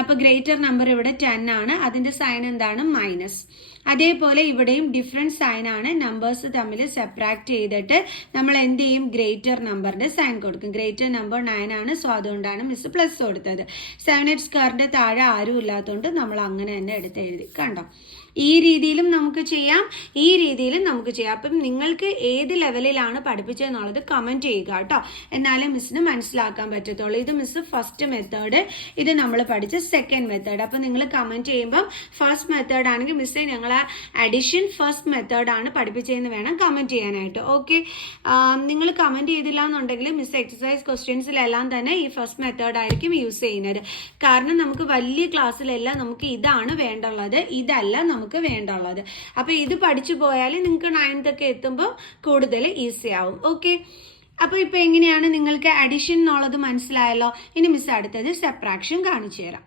അപ്പോൾ ഗ്രേറ്റർ നമ്പർ ഇവിടെ 10 ആണ്, അതിൻ്റെ സൈൻ എന്താണ്, മൈനസ്. അതേപോലെ ഇവിടെയും ഡിഫറെൻറ്റ് സൈൻ ആണ്, നമ്പേഴ്സ് തമ്മിൽ സെപ്പറേറ്റ് ചെയ്തിട്ട് നമ്മൾ എന്ത് ചെയ്യും, ഗ്രേറ്റർ നമ്പറിൻ്റെ സൈൻ കൊടുക്കും. ഗ്രേറ്റർ നമ്പർ 9 ആണ്, സോ അതുകൊണ്ടാണ് മിസ് പ്ലസ് കൊടുത്തത്. 7x² താഴെ ആരും ഇല്ലാത്തതുകൊണ്ട് നമ്മൾ അങ്ങനെ തന്നെ എടുത്ത് എഴുതി. കണ്ടോ, ഈ രീതിയിലും നമുക്ക് ചെയ്യാം, ഈ രീതിയിലും നമുക്ക് ചെയ്യാം. അപ്പം നിങ്ങൾക്ക് ഏത് ലെവലിലാണ് പഠിപ്പിച്ചതെന്നുള്ളത് കമൻറ്റ് ചെയ്യുക കേട്ടോ, എന്നാലേ മിസ്സിന് മനസ്സിലാക്കാൻ പറ്റത്തുള്ളൂ. ഇത് മിസ് ഫസ്റ്റ് മെത്തേഡ്, ഇത് നമ്മൾ പഠിച്ച സെക്കൻഡ് മെത്തേഡ്. അപ്പം നിങ്ങൾ കമൻറ്റ് ചെയ്യുമ്പം ഫസ്റ്റ് മെത്തേഡ് ആണെങ്കിൽ മിസ്സേ ഞങ്ങൾ അഡിഷൻ ഫസ്റ്റ് മെത്തേഡാണ് പഠിപ്പിച്ചതെന്ന് വേണം കമൻറ്റ് ചെയ്യാനായിട്ട്. ഓക്കെ, നിങ്ങൾ കമൻറ്റ് ചെയ്തില്ല എന്നുണ്ടെങ്കിൽ മിസ് എക്സസൈസ് ക്വസ്റ്റ്യൻസിലെല്ലാം തന്നെ ഈ ഫസ്റ്റ് മെത്തേഡ് ആയിരിക്കും യൂസ് ചെയ്യുന്നത്. കാരണം നമുക്ക് വലിയ ക്ലാസ്സിലെല്ലാം നമുക്ക് ഇതാണ് വേണ്ടുള്ളത്, ഇതല്ല നമുക്ക് വേണ്ടുള്ളത്. അപ്പൊ ഇത് പഠിച്ചു പോയാൽ നിങ്ങൾക്ക് 9th ഒക്കെ എത്തുമ്പോൾ കൂടുതൽ ഈസി ആവും. ഓക്കെ, അപ്പൊ ഇപ്പൊ എങ്ങനെയാണ് നിങ്ങൾക്ക് അഡിഷൻ എന്നുള്ളത് മനസ്സിലായല്ലോ. ഇനി മിസ് അടുത്തത് സെപ്പറാക്ഷൻ കാണിച്ചു തരാം.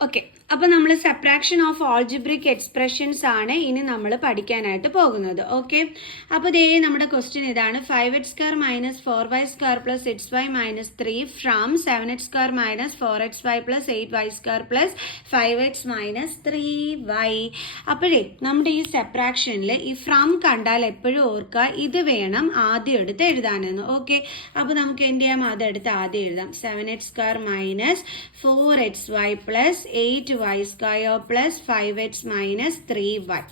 ഓക്കെ, അപ്പോൾ നമ്മൾ സെപ്പറാക്ഷൻ ഓഫ് ആൾജിബ്രിക് എക്സ്പ്രഷൻസ് ആണ് ഇനി നമ്മൾ പഠിക്കാനായിട്ട് പോകുന്നത്. ഓക്കെ, അപ്പോൾ ദേ നമ്മുടെ ക്വസ്റ്റ്യൻ ഇതാണ്. 5x² - 4y² + 6y - 3 from 7x² - 4xy + 8y² + 5x - 3y. അപ്പോഴേ നമ്മുടെ ഈ സെപ്പറാക്ഷനിൽ ഈ ഫ്രം കണ്ടാൽ എപ്പോഴും ഓർക്കുക, ഇത് വേണം ആദ്യം എടുത്ത് എഴുതാനെന്ന്. ഓക്കെ, അപ്പോൾ നമുക്ക് എന്ത് ചെയ്യാം, അതെടുത്ത് ആദ്യം എഴുതാം. 7x² - 4xy + 8y² + 5x - 3y.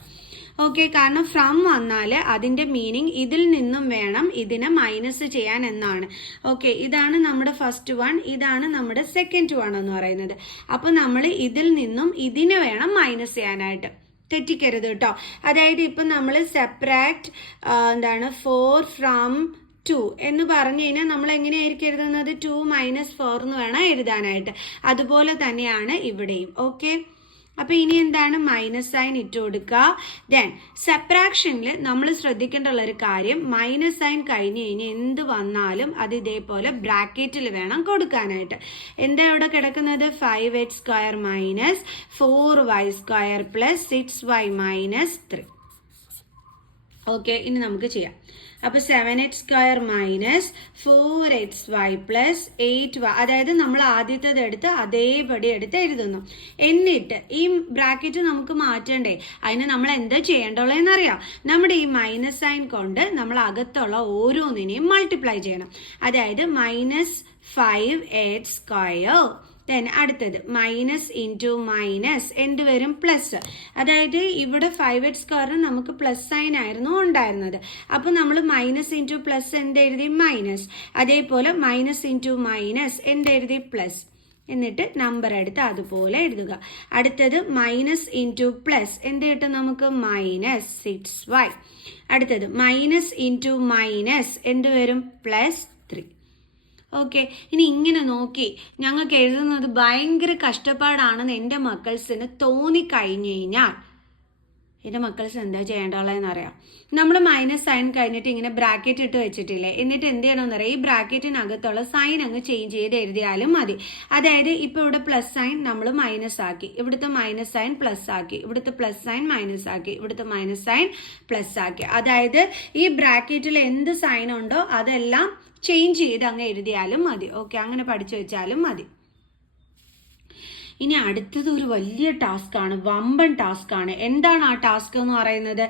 Okay, കാരണം ഫ്രം വന്നാൽ അതിൻ്റെ മീനിങ് ഇതിൽ നിന്നും വേണം ഇതിനെ മൈനസ് ചെയ്യാൻ എന്നാണ്. ഓക്കെ, ഇതാണ് നമ്മുടെ ഫസ്റ്റ് വൺ, ഇതാണ് നമ്മുടെ സെക്കൻഡ് വൺ എന്ന് പറയുന്നത്. അപ്പോൾ നമ്മൾ ഇതിൽ നിന്നും ഇതിനെ വേണം മൈനസ് ചെയ്യാനായിട്ട്, തെറ്റിക്കരുത് കേട്ടോ. അതായത് ഇപ്പം നമ്മൾ സെപ്പറേറ്റ് 4 ഫ്രം 2 എന്ന് പറഞ്ഞു കഴിഞ്ഞാൽ നമ്മൾ എങ്ങനെയായിരിക്കും എഴുതുന്നത്, 2 - 4 എന്ന് വേണം എഴുതാനായിട്ട്. അതുപോലെ തന്നെയാണ് ഇവിടെയും. ഓക്കെ, അപ്പൊ ഇനി എന്താണ്, മൈനസ് സൈൻ ഇട്ട് കൊടുക്കുക. ദെൻ സെപ്പറാക്ഷനിൽ നമ്മൾ ശ്രദ്ധിക്കേണ്ട ഒരു കാര്യം, മൈനസ് സൈൻ കഴിഞ്ഞ് കഴിഞ്ഞ് എന്ത് വന്നാലും അത് ഇതേപോലെ ബ്രാക്കറ്റിൽ വേണം കൊടുക്കാനായിട്ട്. എന്താ ഇവിടെ കിടക്കുന്നത്, 5x² - 4y² + 6y - 3. ഓക്കെ, ഇനി നമുക്ക് ചെയ്യാം. അപ്പോൾ 7x² - 4xy + 8y, അതായത് നമ്മൾ ആദ്യത്തേത് എടുത്ത് അതേപടി എടുത്ത് എഴുതുന്നു. എന്നിട്ട് ഈ ബ്രാക്കറ്റ് നമുക്ക് മാറ്റണ്ടേ, അതിന് നമ്മൾ എന്താ ചെയ്യേണ്ടുള്ളതെന്നറിയാം. നമ്മുടെ ഈ മൈനസ് സൈൻ കൊണ്ട് നമ്മൾ അകത്തുള്ള ഓരോന്നിനെയും മൾട്ടിപ്ലൈ ചെയ്യണം. അതായത് -5x². ദെൻ അടുത്തത് മൈനസ് ഇൻറ്റു മൈനസ് എന്ത് വരും, പ്ലസ്. അതായത് ഇവിടെ 5x² നമുക്ക് പ്ലസ് സൈൻ ആയിരുന്നു ഉണ്ടായിരുന്നത്. അപ്പോൾ നമ്മൾ മൈനസ് ഇൻറ്റു പ്ലസ് എന്തെഴുതി, മൈനസ്. അതേപോലെ മൈനസ് ഇൻറ്റു മൈനസ് എന്തെഴുതി, പ്ലസ്. എന്നിട്ട് നമ്പർ എടുത്ത് അതുപോലെ എഴുതുക. അടുത്തത് മൈനസ് ഇൻറ്റു പ്ലസ് എന്ത് കിട്ടും നമുക്ക്, -6y. അടുത്തത് മൈനസ് ഇൻറ്റു മൈനസ് എന്ത് വരും, +3. ഓക്കെ, ഇനി ഇങ്ങനെ നോക്കി ഞങ്ങൾക്ക് എഴുതുന്നത് ഭയങ്കര കഷ്ടപ്പാടാണെന്ന് എൻ്റെ മക്കൾസിന് തോന്നിക്കഴിഞ്ഞു കഴിഞ്ഞാൽ എൻ്റെ മക്കൾസ് എന്താ ചെയ്യേണ്ടതെന്നറിയാം. നമ്മൾ മൈനസ് സൈൻ കഴിഞ്ഞിട്ട് ഇങ്ങനെ ബ്രാക്കറ്റ് ഇട്ട് വെച്ചിട്ടില്ലേ, എന്നിട്ട് എന്ത് ചെയ്യണമെന്ന് അറിയാം, ഈ ബ്രാക്കറ്റിനകത്തുള്ള സൈൻ അങ്ങ് ചേഞ്ച് ചെയ്ത് എഴുതിയാലും മതി. അതായത് ഇപ്പോൾ ഇവിടെ പ്ലസ് സൈൻ നമ്മൾ മൈനസ് ആക്കി, ഇവിടുത്തെ മൈനസ് സൈൻ പ്ലസ് ആക്കി, ഇവിടുത്തെ പ്ലസ് സൈൻ മൈനസ് ആക്കി, ഇവിടുത്തെ മൈനസ് സൈൻ പ്ലസ് ആക്കി. അതായത് ഈ ബ്രാക്കറ്റിൽ എന്ത് സൈൻ ഉണ്ടോ അതെല്ലാം ചേഞ്ച് ചെയ്ത് അങ്ങ് എഴുതിയാലും മതി. ഓക്കെ, അങ്ങനെ പഠിച്ചു വെച്ചാലും മതി. ഇനി അടുത്തത് ഒരു വലിയ ടാസ്ക് ആണ്, വമ്പൻ ടാസ്ക് ആണ്. എന്താണ് ആ ടാസ്ക് എന്ന് പറയുന്നത്,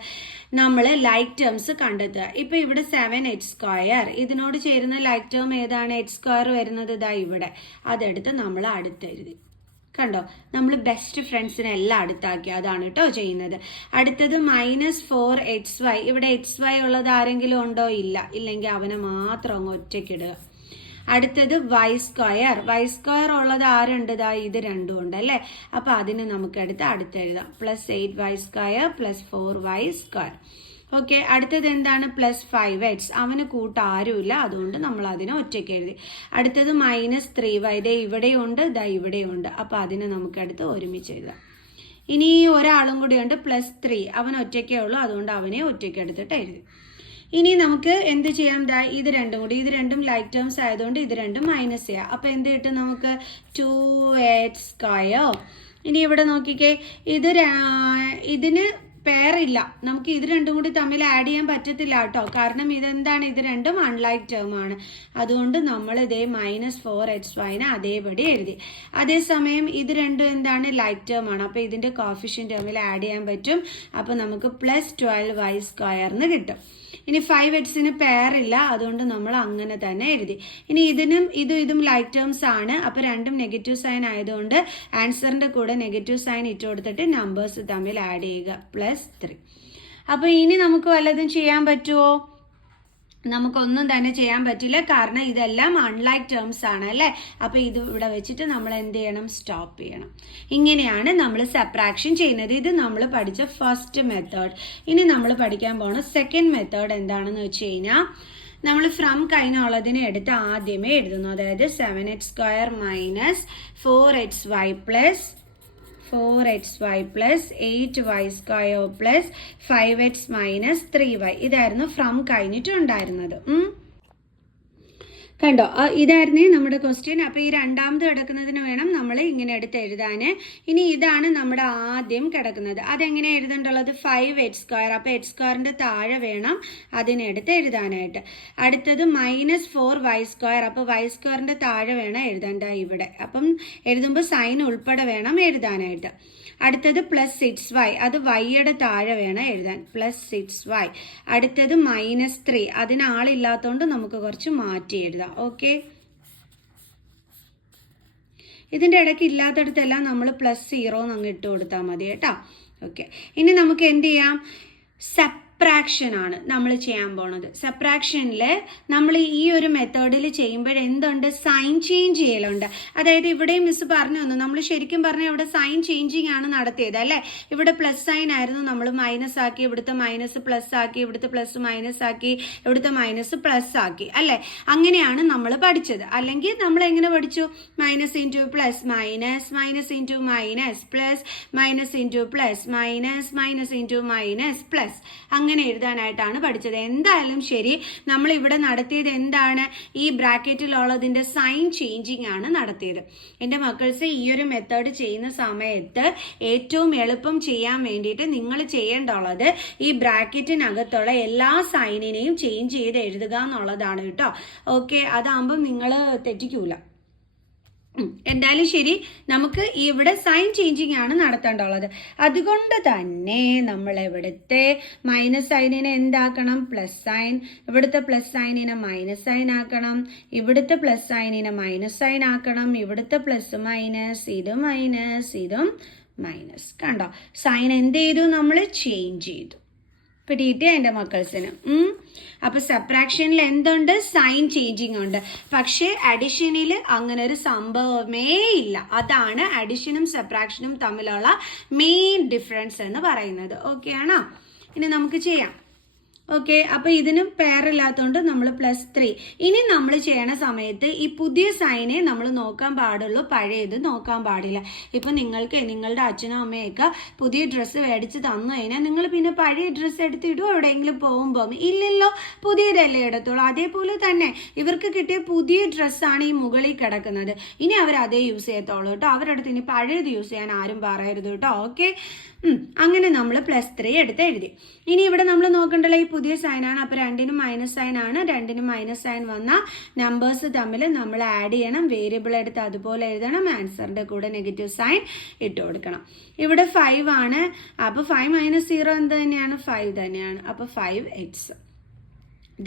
നമ്മൾ ലൈക്ക് ടേംസ് കണ്ടെത്തുക. ഇപ്പൊ ഇവിടെ 7x², ഇതിനോട് ചേരുന്ന ലൈക്ക് ടേം ഏതാണ്, x² വരുന്നത് ഇതാ ഇവിടെ. അതെടുത്ത് നമ്മൾ അടുത്തെഴുതി. കണ്ടോ, നമ്മൾ ബെസ്റ്റ് ഫ്രണ്ട്സിനെ എല്ലാം അടുത്താക്കി, അതാണ് കേട്ടോ ചെയ്യുന്നത്. അടുത്തത് -4xy. ഇവിടെ xy ഉള്ളത് ആരെങ്കിലും ഉണ്ടോ, ഇല്ല. ഇല്ലെങ്കിൽ അവനെ മാത്രം അങ്ങ് ഒറ്റയ്ക്കിടുക. അടുത്തത് y² ഉള്ളത് ആരുണ്ട്, ഇത് രണ്ടും ഉണ്ട് അല്ലേ. അപ്പൊ അതിന് നമുക്ക് അടുത്തെഴുതാം. +8y² + 4y². ഓക്കെ, അടുത്തത് എന്താണ്, +5x. അവന് കൂട്ടാരുമില്ല, അതുകൊണ്ട് നമ്മൾ അതിനെ ഒറ്റയ്ക്ക് എഴുതി. അടുത്തത് -3y. ഇവിടെയുണ്ട്, ഇവിടെയുണ്ട്. അപ്പൊ അതിനെ നമുക്ക് ഒരുമിച്ച് എഴുതാം. ഇനി ഒരാളും കൂടി ഉണ്ട്, +3. അവൻ ഒറ്റയ്ക്കേ ഉള്ളൂ, അതുകൊണ്ട് അവനെ ഒറ്റയ്ക്ക് എടുത്തിട്ട് എഴുതി. ഇനി നമുക്ക് എന്ത് ചെയ്യാം, ഇത് രണ്ടും ലൈക്ക് ടേംസ് ആയതുകൊണ്ട് ഇത് രണ്ടും മൈനസ് ചെയ്യാം. അപ്പൊ എന്ത് കിട്ടും നമുക്ക്, 2x². ഇനി ഇവിടെ നോക്കിക്കേ, ഇതിന് പെയർ ഇല്ല, നമുക്ക് ഇത് രണ്ടും കൂടി തമ്മിൽ ആഡ് ചെയ്യാൻ പറ്റത്തില്ല കേട്ടോ. കാരണം ഇതെന്താണ്, ഇത് രണ്ടും അൺലൈക്ക് ടേം ആണ്. അതുകൊണ്ട് നമ്മൾ ഇതേ -4xy അതേപടി എഴുതി. അതേസമയം ഇത് രണ്ടും എന്താണ്, ലൈക്ക് ടേം ആണ്. അപ്പോൾ ഇതിന്റെ കോഫിഷ്യന്റ് തമ്മിൽ ആഡ് ചെയ്യാൻ പറ്റും. അപ്പോൾ നമുക്ക് +12y² കിട്ടും. ഇനി 5x പെയർ ഇല്ല, അതുകൊണ്ട് നമ്മൾ അങ്ങനെ തന്നെ എഴുതി. ഇനി ഇതും ലൈക്ക് ടേംസ് ആണ്. അപ്പോൾ രണ്ടും നെഗറ്റീവ് സൈൻ ആയതുകൊണ്ട് ആൻസറിന്റെ കൂടെ നെഗറ്റീവ് സൈൻ ഇട്ട് കൊടുത്തിട്ട് നമ്പേഴ്സ് തമ്മിൽ ആഡ് ചെയ്യുക, +3. അപ്പോൾ ഇനി നമുക്ക് വല്ലതും ചെയ്യാൻ പറ്റുമോ? നമുക്കൊന്നും തന്നെ ചെയ്യാൻ പറ്റില്ല, കാരണം ഇതെല്ലാം അൺലൈക്ക് ടേംസ് ആണ് അല്ലേ. അപ്പോൾ ഇത് ഇവിടെ വെച്ചിട്ട് നമ്മൾ എന്ത് ചെയ്യണം, സ്റ്റോപ്പ് ചെയ്യണം. ഇങ്ങനെയാണ് നമ്മൾ സബ്ട്രാക്ഷൻ ചെയ്യുന്നത്. ഇത് നമ്മൾ പഠിച്ച ഫസ്റ്റ് മെത്തേഡ്. ഇനി നമ്മൾ പഠിക്കാൻ പോണ സെക്കൻഡ് മെത്തേഡ് എന്താണെന്ന് വെച്ച് കഴിഞ്ഞാൽ, നമ്മൾ ഫ്രം കഴിഞ്ഞുള്ളതിനെ എടുത്ത് ആദ്യമേ എഴുതുന്നു. അതായത് 7x² - 4xy + 8y² + 5x - 3y. ഇതായിരുന്നു ഫ്രം കഴിഞ്ഞിട്ടുണ്ടായിരുന്നത്. കണ്ടോ, ഇതായിരുന്നേ നമ്മുടെ ക്വസ്റ്റ്യൻ. അപ്പോൾ ഈ രണ്ടാമത് കിടക്കുന്നതിന് വേണം നമ്മൾ ഇങ്ങനെ എടുത്ത് എഴുതാൻ. ഇനി ഇതാണ് നമ്മുടെ ആദ്യം കിടക്കുന്നത്. അതെങ്ങനെ എഴുതേണ്ടുള്ളത്, 5x². അപ്പോൾ x²ന്റെ താഴെ വേണം അതിനെടുത്ത് എഴുതാനായിട്ട്. അടുത്തത് -4y². അപ്പോൾ y²ന്റെ താഴെ വേണം എഴുതേണ്ട ഇവിടെ. അപ്പം എഴുതുമ്പോൾ സൈൻ ഉൾപ്പെടെ വേണം എഴുതാനായിട്ട്. അടുത്തത് +6y, അത് വൈയുടെ താഴെ വേണം എഴുതാൻ, +6y. അടുത്തത് -3, അതിന് ആളില്ലാത്തതുകൊണ്ട് നമുക്ക് കുറച്ച് മാറ്റി എഴുതാം. ഓക്കെ, ഇതിൻ്റെ ഇടയ്ക്ക് ഇല്ലാത്തടത്തെല്ലാം നമ്മൾ +0 അങ്ങ് ഇട്ട് കൊടുത്താൽ മതി കേട്ടോ. ഓക്കെ, ഇനി നമുക്ക് എന്ത് ചെയ്യാം, സബ്ട്രാക്ഷൻ ആണ് നമ്മൾ ചെയ്യാൻ പോണത്. സബ്ട്രാക്ഷനിൽ നമ്മൾ ഈ ഒരു മെത്തേഡിൽ ചെയ്യുമ്പോൾ എന്തുണ്ട്, സൈൻ ചേഞ്ച് ചെയ്യലുണ്ട്. അതായത് ഇവിടെ മിസ് പറഞ്ഞു തന്നു, നമ്മൾ ശരിക്കും പറഞ്ഞാൽ ഇവിടെ സൈൻ ചേഞ്ചിങ് ആണ് നടത്തിയത് അല്ലേ. ഇവിടെ പ്ലസ് സൈൻ ആയിരുന്നു, നമ്മൾ മൈനസ് ആക്കി, ഇവിടുത്തെ മൈനസ് പ്ലസ് ആക്കി, ഇവിടുത്തെ പ്ലസ് മൈനസ് ആക്കി, ഇവിടുത്തെ മൈനസ് പ്ലസ് ആക്കി അല്ലേ. അങ്ങനെയാണ് നമ്മൾ പഠിച്ചത്. അല്ലെങ്കിൽ നമ്മൾ എങ്ങനെ പഠിച്ചു, minus into plus minus, minus into minus plus, minus into plus minus, minus into minus plus, അങ്ങനെ എഴുതാനായിട്ടാണ് പഠിച്ചത്. എന്തായാലും ശരി, നമ്മൾ ഇവിടെ നടത്തിയത് എന്താണ്, ഈ ബ്രാക്കറ്റിലുള്ളതിന്റെ സൈൻ ചേഞ്ചിങ് ആണ് നടത്തിയത്. എൻ്റെ മക്കൾസ്, ഈ ഒരു മെത്തേഡ് ചെയ്യുന്ന സമയത്ത് ഏറ്റവും എളുപ്പം ചെയ്യാൻ വേണ്ടിയിട്ട് നിങ്ങൾ ചെയ്യേണ്ടുള്ളത് ഈ ബ്രാക്കറ്റിനകത്തുള്ള എല്ലാ സൈനിനെയും ചേഞ്ച് ചെയ്ത് എഴുതുക എന്നുള്ളതാണ് കേട്ടോ. ഓക്കെ, അതാകുമ്പം നിങ്ങൾ തെറ്റിക്കൂല. എന്തായാലും ശരി, നമുക്ക് ഇവിടെ സൈൻ ചേഞ്ചിങ് ആണ് നടത്തേണ്ടുള്ളത്. അതുകൊണ്ട് തന്നെ നമ്മൾ ഇവിടുത്തെ മൈനസ് സൈനിനെ എന്താക്കണം, പ്ലസ് സൈൻ, ഇവിടുത്തെ പ്ലസ് സൈനിനെ മൈനസ് സൈൻ ആക്കണം, ഇവിടുത്തെ പ്ലസ് സൈനിനെ മൈനസ് സൈൻ ആക്കണം, ഇവിടുത്തെ പ്ലസ് മൈനസ്, ഇത് മൈനസ്, ഇതും മൈനസ്. കണ്ടോ, സൈൻ എന്ത് ചെയ്തു, നമ്മൾ ചേഞ്ച് ചെയ്തു. പിടിയിട്ടേ എൻ്റെ മക്കൾസിന്. അപ്പോൾ സബ്ട്രാക്ഷനിൽ എന്തുണ്ട്, സൈൻ ചേഞ്ചിങ് ഉണ്ട്. പക്ഷേ അഡിഷനിൽ അങ്ങനെ ഒരു സംഭവമേ ഇല്ല. അതാണ് അഡിഷനും സബ്ട്രാക്ഷനും തമ്മിലുള്ള മെയിൻ ഡിഫറൻസ് എന്ന് പറയുന്നത്. ഓക്കെ ആണോ? ഇനി നമുക്ക് ചെയ്യാം. ഓക്കെ, അപ്പോൾ ഇതിനും പെയർ ഇല്ലാത്തതുകൊണ്ട് നമ്മൾ +3. ഇനി നമ്മൾ ചെയ്യണ സമയത്ത് ഈ പുതിയ സൈനെ നമ്മൾ നോക്കാൻ പാടുള്ളൂ, പഴയത് നോക്കാൻ പാടില്ല. ഇപ്പം നിങ്ങൾക്ക് നിങ്ങളുടെ അച്ഛനും അമ്മയൊക്കെ പുതിയ ഡ്രസ്സ് മേടിച്ച് തന്നു കഴിഞ്ഞാൽ നിങ്ങൾ പിന്നെ പഴയ ഡ്രസ്സ് എടുത്തിടുമോ എവിടെയെങ്കിലും പോകുമ്പോൾ? ഇല്ലല്ലോ, പുതിയതല്ലേ എടുത്തോളൂ. അതേപോലെ തന്നെ ഇവർക്ക് കിട്ടിയ പുതിയ ഡ്രസ്സാണ് ഈ മുകളിൽ കിടക്കുന്നത്. ഇനി അവർ അതേ യൂസ് ചെയ്യത്തുള്ളൂ കേട്ടോ. അവരുടെ അടുത്ത് ഇനി പഴയത് യൂസ് ചെയ്യാൻ ആരും പറയരുത് കേട്ടോ. ഓക്കെ, അങ്ങനെ നമ്മൾ +3 എടുത്ത് എഴുതി. ഇനി ഇവിടെ നമ്മൾ നോക്കണ്ടല്ലോ, ഈ പുതിയ സൈനാണ്. അപ്പോൾ രണ്ടിനും മൈനസ് സൈൻ ആണ്. രണ്ടിനും മൈനസ് സൈൻ വന്നാൽ നമ്പേഴ്സ് തമ്മിൽ നമ്മൾ ആഡ് ചെയ്യണം. വേരിയബിൾ എടുത്ത് അതുപോലെ എഴുതണം. ആൻസറിൻ്റെ കൂടെ നെഗറ്റീവ് സൈൻ ഇട്ട് കൊടുക്കണം. ഇവിടെ 5 ആണ്. അപ്പോൾ 5 - 0 എന്ത് തന്നെയാണ്, 5 തന്നെയാണ്. അപ്പോൾ 5x.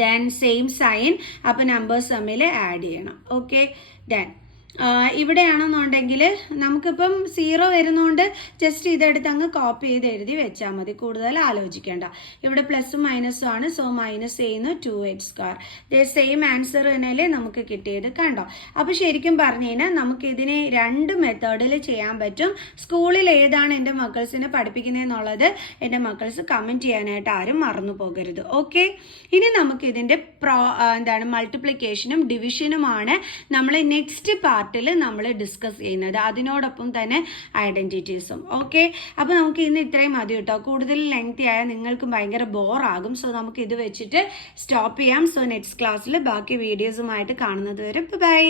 ദെൻ സെയിം സൈൻ, അപ്പോൾ നമ്പേഴ്സ് തമ്മിൽ ആഡ് ചെയ്യണം. ഓക്കെ, ദെൻ ഇവിടെയാണെന്നുണ്ടെങ്കിൽ നമുക്കിപ്പം 0 വരുന്നതുകൊണ്ട് ജസ്റ്റ് ഇതെടുത്ത് അങ്ങ് കോപ്പി ചെയ്ത് എഴുതി വെച്ചാൽ മതി, കൂടുതൽ ആലോചിക്കേണ്ട. ഇവിടെ പ്ലസും മൈനസും ആണ്, സോ മൈനസ് ചെയ്യുന്നു 2x². സെയിം ആൻസർ തന്നെയല്ലേ നമുക്ക് കിട്ടിയത്, കണ്ടോ. അപ്പോൾ ശരിക്കും പറഞ്ഞു കഴിഞ്ഞാൽ നമുക്ക് ഇതിനെ 2 മെത്തേഡിൽ ചെയ്യാൻ പറ്റും. സ്കൂളിൽ ഏതാണ് എൻ്റെ മക്കൾസിനെ പഠിപ്പിക്കുന്നതെന്നുള്ളത് എൻ്റെ മക്കൾസ് കമൻറ്റ് ചെയ്യാനായിട്ട് ആരും മറന്നു പോകരുത്. ഓക്കെ, ഇനി നമുക്ക് ഇതിൻ്റെ മൾട്ടിപ്ലിക്കേഷനും ഡിവിഷനുമാണ് നമ്മൾ നെക്സ്റ്റ് പാർട്ടിൽ നമ്മൾ ഡിസ്കസ് ചെയ്യുന്നത്. അതിനോടൊപ്പം തന്നെ ഐഡന്റിറ്റീസും. ഓക്കെ, അപ്പോൾ നമുക്ക് ഇന്ന് ഇത്രയും മതി കേട്ടോ. കൂടുതൽ ലെങ്തി ആയാൽ നിങ്ങൾക്ക് ഭയങ്കര ബോറാകും. സോ നമുക്ക് ഇത് വെച്ചിട്ട് സ്റ്റോപ്പ് ചെയ്യാം. സോ നെക്സ്റ്റ് ക്ലാസ്സിൽ ബാക്കി വീഡിയോസുമായിട്ട് കാണുന്നത് വരെ ബൈ.